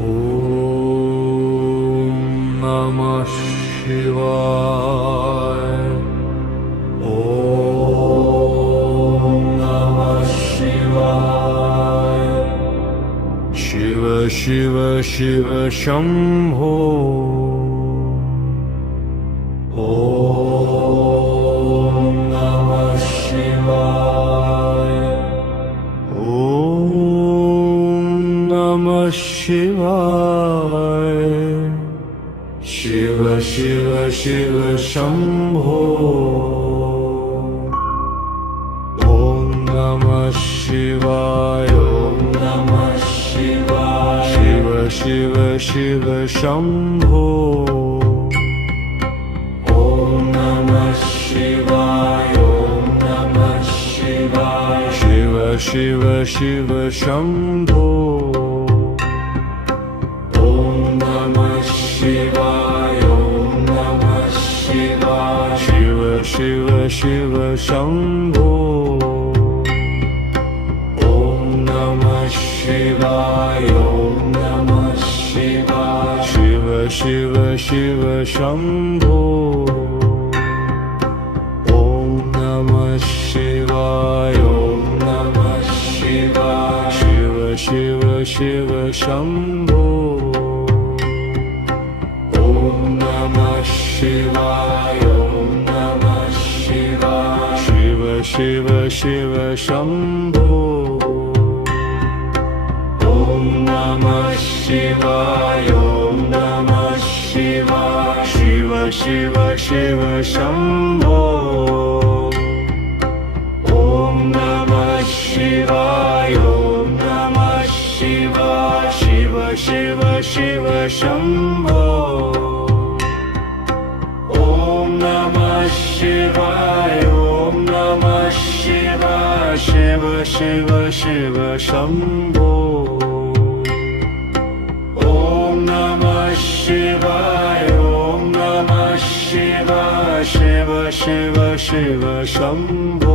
ॐ नमः शिवाय। ॐ नमः शिवाय। शिव शिव शिव शम्भो। ॐ नमः शिवाय। ॐ नमः शिवाय। शिव शिव शिव शम्भो। ॐ नमः शिवाय। ॐ नमः शिवाय। शिव शिव शिव शम्भो। ॐ नमः शिवाय। ॐ नमः शिवाय। शिव शिव शिव शम्भो। ॐ नमः शिवाय। ॐ नमः शिवाय। शिव शिव शिव शम्भो। ॐ नमः शिवाय। ॐ नमः शिवाय। शिव शिव शिव शम्भो। ॐ नमः शिवाय। ॐ नमः शिवाय। शिव शिव शिव शम्भो। ॐ नमः शिवाय। ॐ नमः शिवाय। शिव शिव शिव शम्भो। ॐ नमः शिवाय। ॐ नमः शिवाय। शिव शिव शिव शम्भो। ॐ नमः शिवाय। ॐ नमः शिवाय। शिव शिव शिव शम्भो। ॐ नमः शिवाय। ॐ नमः शिवाय। शिव शिव शिव शम्भो। ॐ नमः शिवाय। ॐ नमः शिवाय। शिव शिव शिव शम्भो।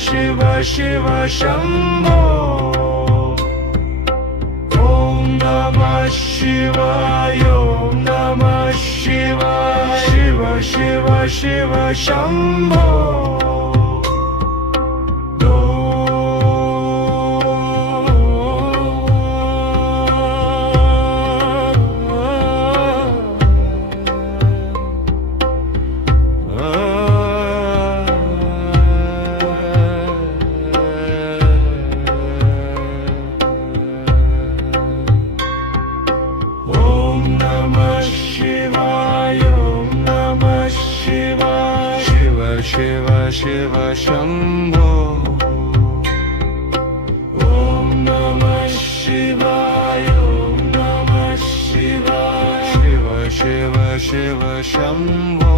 शिव शिव शम्भो। ॐ नमः शिवाय। ॐ नमः शिवाय। शिव शिव शिव शम्भो। शिव शिव शम्भो। ॐ नमः शिवाय। ॐ नमः शिवाय। शिव शिव शिव शम्भो।